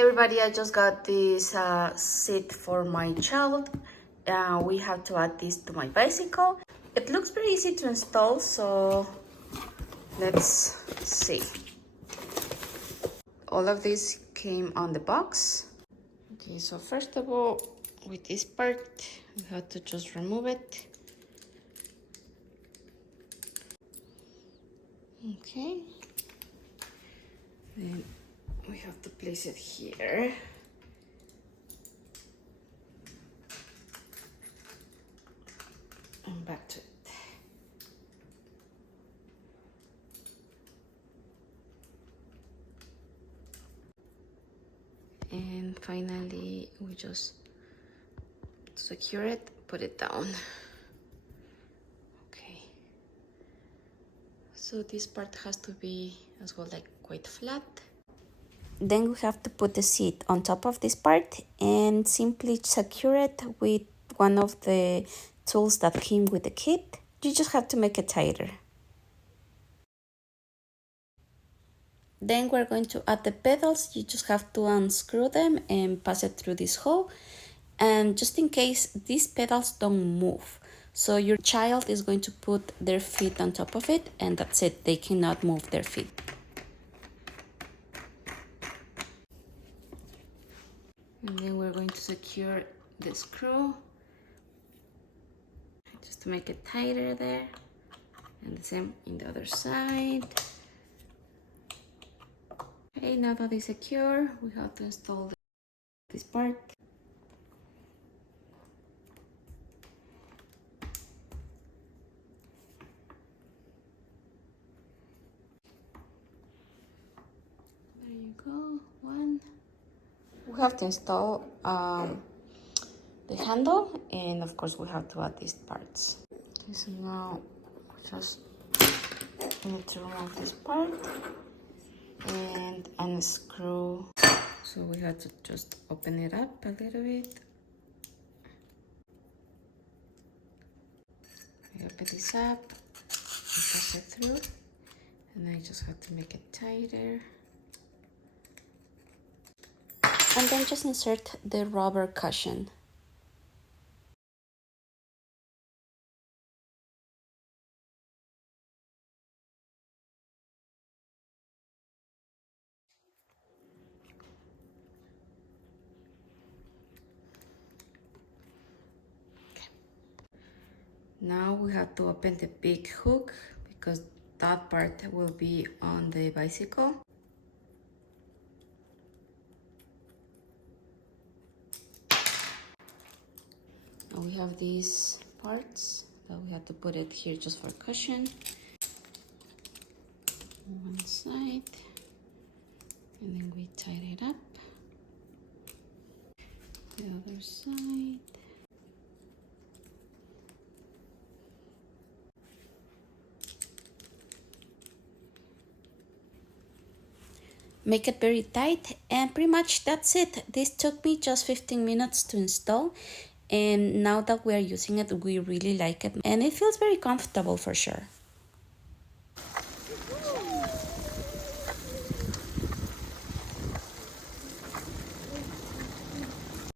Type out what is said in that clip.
Hey everybody, I just got this seat for my child. We have to add this to my bicycle. It looks very easy to install, so let's see. All of this came on the box. Okay, so first of all, with this part, we have to just remove it. Okay. Then we have to place it here. And back to it. And finally, we just secure it, put it down. Okay. So this part has to be as well like quite flat. Then we have to put the seat on top of this part and simply secure it with one of the tools that came with the kit. You just have to make it tighter. Then we're going to add the pedals. You just have to unscrew them and pass it through this hole. And just in case, these pedals don't move. So your child is going to put their feet on top of it, and that's it. They cannot move their feet. And then we're going to secure the screw just to make it tighter there. And the same in the other side. Okay, now that it's secure, we have to install this part. There you go, one. We have to install the handle, and of course we have to add these parts. Okay, so now we just need to remove this part and unscrew. So we have to just open it up a little bit. We open this up, we pass it through, and I just have to make it tighter. And then just insert the rubber cushion. Now we have to open the big hook because that part will be on the bicycle. Now we have these parts that we have to put it here just for cushion. One side, and then we tighten it up. The other side. Make it very tight, and pretty much that's it. This took me just 15 minutes to install, and now that we are using it, we really like it, and it feels very comfortable for sure.